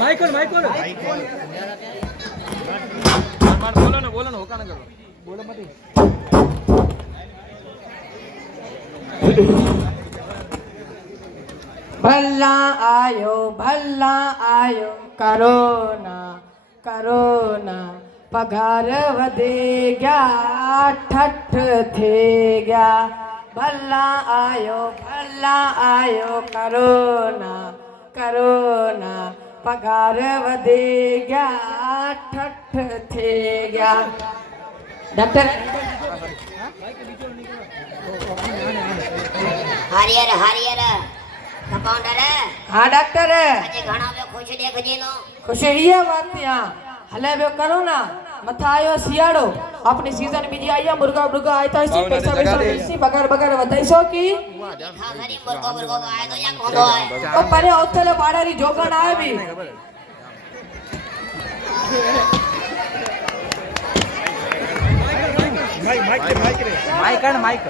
Michael Michael बोलो ना होका ना करो बोलो मत भला आयो करोना पगार वधे गया ठठ थे गया भला आयो करोना पगार वधे गया ठठ थे गया डॉक्टर हरियर कंपाउंडर हाँ डॉक्टर अजे घणा बे खुश देख जेलो खुश ये बात यहाँ हले बे करो ना मथा आयो सियाड़ो अपनी सीजन बीजी आया मुर्गा आया था इसी पैसा इसी बगर वधाई सो की देखा खरी मुर्गो आए तो या कोंदो आए तो परे ओथले बाड़ारी जोगण आए भी माइक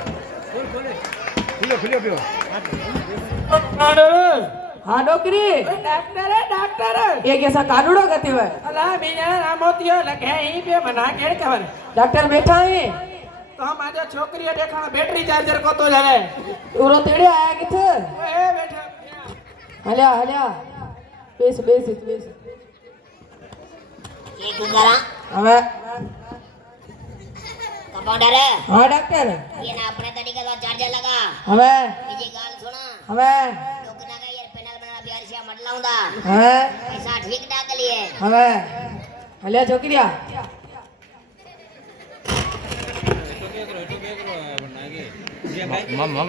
खुलो हाँ डोकरी डॉक्टर एक ऐसा कानूड़ो गति हुआ अल्लाह बिना रामोतियो लगे ही पे मना केड़ कवर डॉक्टर बैठा है तो हम आज छोकरिया देखा बैटरी चार्जर को तो जावे उरो तेड़े आया किथे ए बैठा हल्या बेस ये क्यों करा हवे कंपाउंडर हाँ डॉक्टर ये ना अपने तरीके का चार्जर लगा हवे बीजी गाल सुना हवे लोकना का यार पैनल बना बिहार से मटलाऊंदा हवे पैसा ठीक डाक लिए हवे हल्या छोकरिया मामा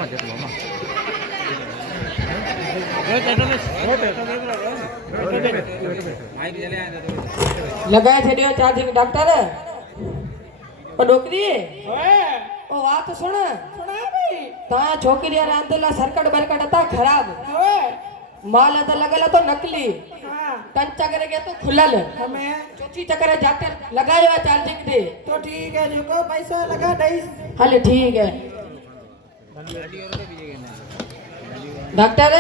लगाए थे दियो चार्जिंग डॉक्टर ओ डोकरी ओए ओ बात सुन सुना भाई ता छोकरिया रे अंदरला सर्कट बरकट था खराब ओए माल तो लगल तो नकली हां तन चक्कर के तो खुलल हमें चौथी चक्कर जाते लगायो चार्जिंग दे तो ठीक है जो को पैसा लगा दई हाले ठीक है डॉक्टर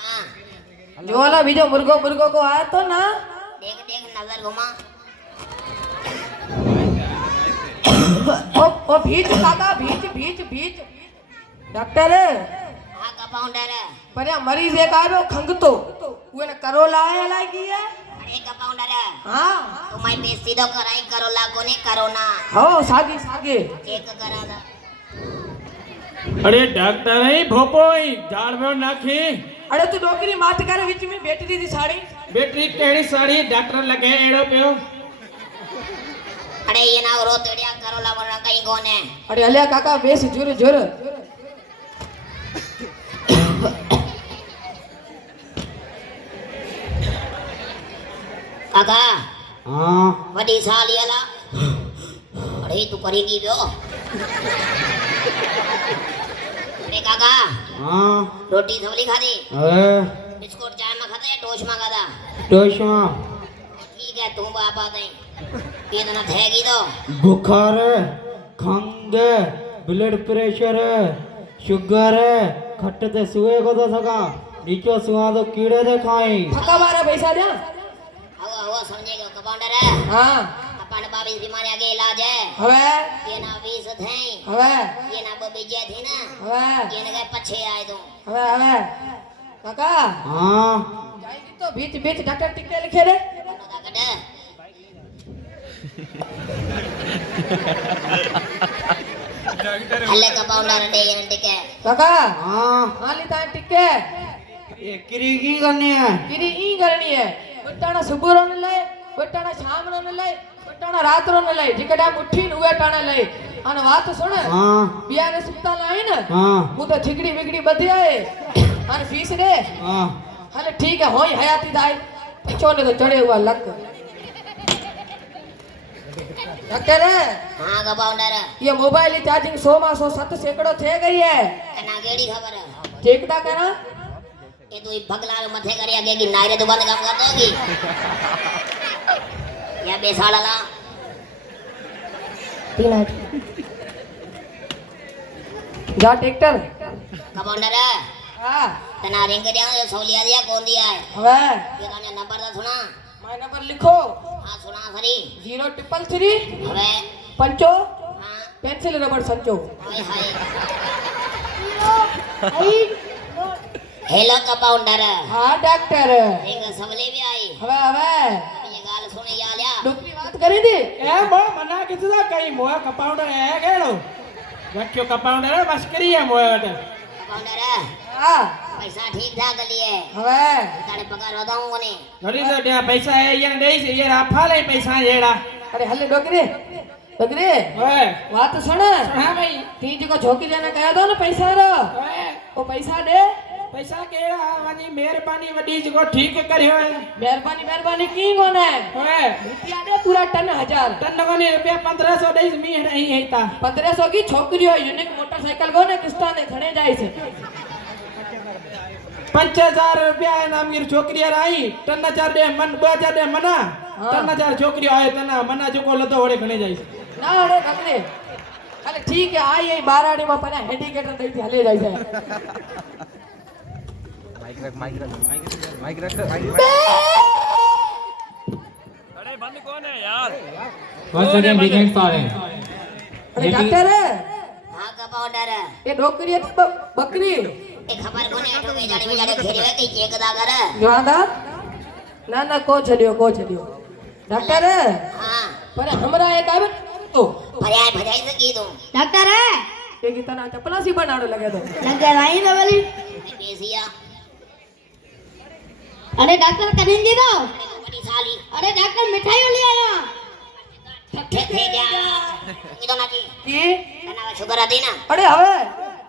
हां जो वाला बीजो मुर्गो को आया तो ना देख नजर घुमा ओ भीच काका भीच डॉक्टर हां कंपाउंडर पर मरीज एक आयो खंगतो वो ने करोला आया लागी है अरे कंपाउंडर हां तो मैं पे सीधो कराई करोला कोने करोना हो सागे चेक करा दा अरे डॉक्टर है भोपो झाड़ में नाखी अरे तू डोकरी माट कर विच में बैटरी दी साड़ी बैटरी केड़ी साड़ी डॉक्टर लगे एड़ो पियो अरे ये ना रो तेड़िया करोला वरा कहीं कोने अरे हल्या काका बेस जोर काका हां वडी साल याला अरे तू करेगी जो अरे काका हां रोटी थोली खादी बिस्कुट चाय में खाता है टोस्ट में खाता टोशमा ठीक है तू बाबा दे पेट ना थेगी तो बुखार खंग ब्लड प्रेशर शुगर खट्टे सुए को तो सका नीचो सुआ तो कीड़े दे खाई फका मारा पैसा दे आओ समझेगा कंपाउंडर हां अपन बाबी बीमारी आगे इलाज है हवे ये ना 20 थे हवे ये ना बबीजे थी ना हवे ये ना पछे आए तो हवे काका हां जाएगी तो बीच डॉक्टर टिकटे लिखे रे नोदा कटे हल्ले कंपाउंडर डे ये टिके काका हां हाली ता टिके ये किरीगी करनी है किरी ई करनी है बटाना सुबह रो न ले बटाना शाम रो न ले बटाना रात रो न ले जिकड़ा मुट्ठी उवे टाणे ले अन बात सुन हां बियारे अस्पताल आई न हां मु तो ठिकड़ी बिगड़ी बधी आए अन फीस दे हां हाले ठीक है होई हयाती दाई पिछोने तो चढ़े हुआ लक डॉक्टर हां कंपाउंडर ये मोबाइल की चार्जिंग 100 में 107 सैकड़ो थे गई है कना केड़ी खबर है ठीक ता करा ये तो भगलाल मथे कर आगे की नायरे दुकान काम कर दोगी या बेसाड़ा जा ट्रैक्टर कंपाउंडर हां तना रिंग दिया जो सौलिया दिया कौन दिया है હવે ये तो नंबर तो सुना મારો નંબર लिखो हाँ सुना खरी 0333 હવે पंचो हाँ पेंसिल रबड़ संचो हाय हाय हेलो कंपाउंडर हाँ डॉक्टर रिंग सवले भी आई હવે હવે ये गाल सुने या लिया ડોક્ટરી વાત કરી દી એ બો મના કીધું તા કઈ મોય કપાઉન્ડર હે ગેડો વચ્ચો કપાઉન્ડર મસ્કરી હે મોય વટે कंपाउंडर હા पैसा ठीक ठाक लिए હવે तारे पगार वधाऊंगा ने ઘડી તો ત્યાં પૈસા એ યાર દેઈ છે યાર આફા લઈ પૈસા જેડા અરે હલે ડોકરી ડોકરી ઓય વાત સુણ હા ભાઈ તી જો છોકરી જાને કહ્યા દો ને પૈસા રો ઓય ઓ પૈસા દે પૈસા કેડા વાની મહેરબાની વડી જકો ठीक કર્યો હે મહેરબાની મહેરબાની કી કોને ઓય રૂપિયા દે પૂરા ટન 1000 તન કોને રૂપિયા 1500 દેઈ મી નહીં હેતા 1500 की छोकरी हो यूनिक मोटरसाइकिल को ने किस्ता ने खणे जाय छे 5000 રૂપિયા નામ ગીર છોકરી યાર आई 3000 દે મન 2000 દે મના 3000 છોકરીઓ આય તના મના જકો લતો હોડે ઘણે જાય છે ना अरे डोकरी अरे ठीक है आई आई बाराड़ी में पना इंडिकेटर दई थी हले जाय छे Once again begins silence. अरे डॉक्टर हाँ कंपाउंडर ये डोकरी है बकरी ये खबर कोने तो बेजाड़ी बेजाड़ी घेरी है कई चेक दा कर जोदा ना ना को छडियो डॉक्टर हाँ पर हमरा एक आवे तो भजाई भजाई से की दूं डॉक्टर है ये की तना चपला सी बनाड़ो लगे तो लगे भाई तो बोली बेसिया अरे डॉक्टर कनेन दे दो बड़ी साली अरे डॉक्टर मिठाई ले आया थे जा ये तो ना की की तना शुगर आती ना अरे हवे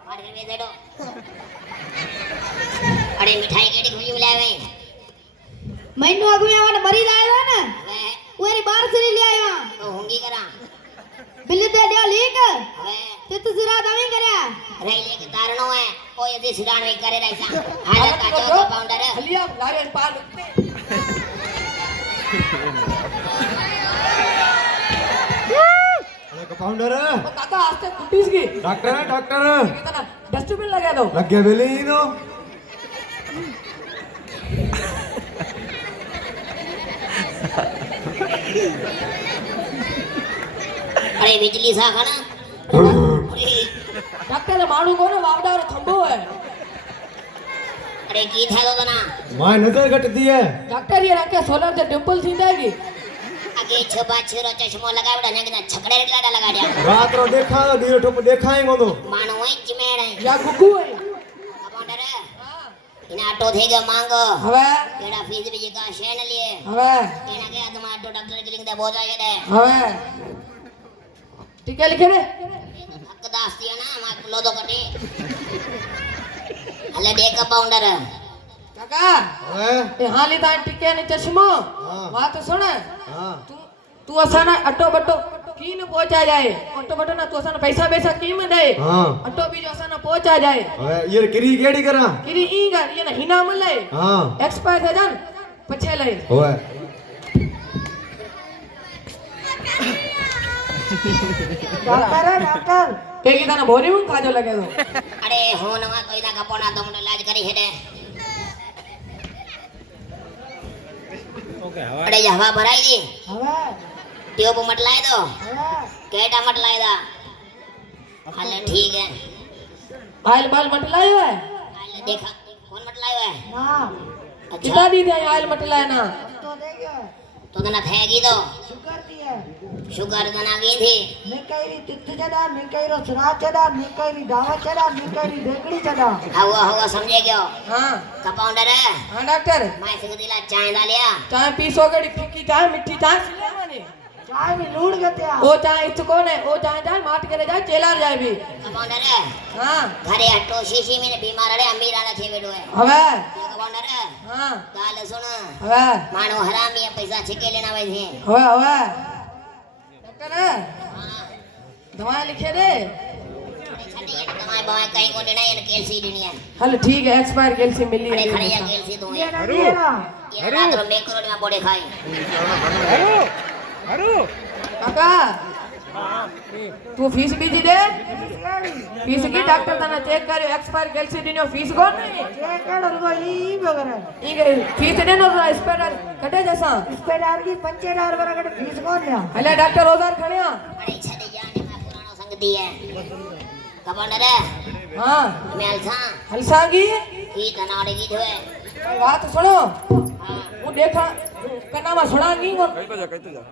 मारे में दे दो अरे मिठाई केडी खुली मिलावे महीनो अगु में वाला मरी जाएगा ना वे ओरी बाहर से ले आया तो होंगी करा बिल्ली दे दे लीक वे ते तो सिरा दमी करया रही लेके तारणो है ओ यदि सिराण में करे रहसा हालत का जो कंपाउंडर हलिया नारियल पान अरे कंपाउंडर ओ काका आस्ते कुटीस की डॉक्टर ये तना डस्टबिन लगा दो लग गया बेली नो अरे बिजली सा खाना डॉक्टर माणू को ना वावडारो थंबो है अरे की था तो ना मां नजर घटती है डॉक्टर ये रखे सोलर से डिंपल थी जाएगी आगे छबा छरो चश्मो लगावड़ा ने के छकड़े लाडा लगा दिया रात रो देखा तो धीरे ठोप देखाई कोदो मानो है चिमेड़ है या गुगु है कंपाउंडर इना आटो थे गया मांगो हवे केड़ा फीस भी का शेन लिए हवे इना के तुम आटो डॉक्टर के लिंग दे बोझा ये दे हवे ठीक है लिखे रे हक दास्ती है ना मा लो दो कटी हले दे कंपाउंडर काका ओए ये हाली ता टिके ने चश्मो बात सुन हां तू असाना अटो बटो की न पहुंचा जाए अटो बटो ना तू असाना पैसा की में दे हां अटो भी जो असाना पहुंचा जाए ओए ये किरी केड़ी करा किरी ई गा ये ना हिना मले हां एक्सपायर थे जान पछे ले ओए डॉक्टर के की तना भोरी में खाजो लगे तो अरे हो नवा कोई ना कपोना तो मुंडो इलाज करी हेडे अरे ये हवा भराई दी हवे ट्यूब मटलाए दो हवे केटा मटलाए दा हाले ठीक है आयल बाल मटलायो है हाले देखा कौन मटलायो है ना अच्छा कितना दी थे आयल मटलाय ना तो तना थेगी दो शुगर दी है शुगर तना गई थी निकैरी तित्त चदा निकैरो सरा चदा निकैरी दावा चदा निकैरी देखड़ी चदा हवा समझे क्यों हां कंपाउंडर है हां डॉक्टर मैं सिंह दिला चाय दा लिया चाय पीसो गड़ी फिक्की चाय मिठी चाय लेवानी चाय में लूड़ गत्या ओ चाय इच कोन है ओ चाय चाय माट करे जाए चेलार जाए भी कंपाउंडर है हां घरे हटो शीशी में बीमार रे अमीरा ना थे बेडो है हवे कंपाउंडर है हां गाल सुन हवे मानो हरामी है पैसा छिके लेना वे थे हवे हवे डॉक्टर हां दवा लिखे दे दवाई बवाई कहीं को देना है कैल्सी देनी है हल ठीक है एक्सपायर कैल्शियम मिली अरे है खड़ी है कैल्सी दो ये रात रो में करोड़ में बोड़े खाए काका तू फीस बीजी दे फीस की डॉक्टर तने चेक करियो एक्सपायर कैल्सी नो फीस कोन चेक करो रुको ई बगरा ई फीस ने नो एक्सपायर कटे जसा स्पेडार की 5000 बराबर फीस कोन लिया हले डॉक्टर औजार खणिया अरे छदे जाने में पुरानो संग दी है कमांडर है हां मैं अलसा हलसागी की तनाड़े की जो है बात सुनो हां वो देखा कन्ना में सुनागी कहतो जा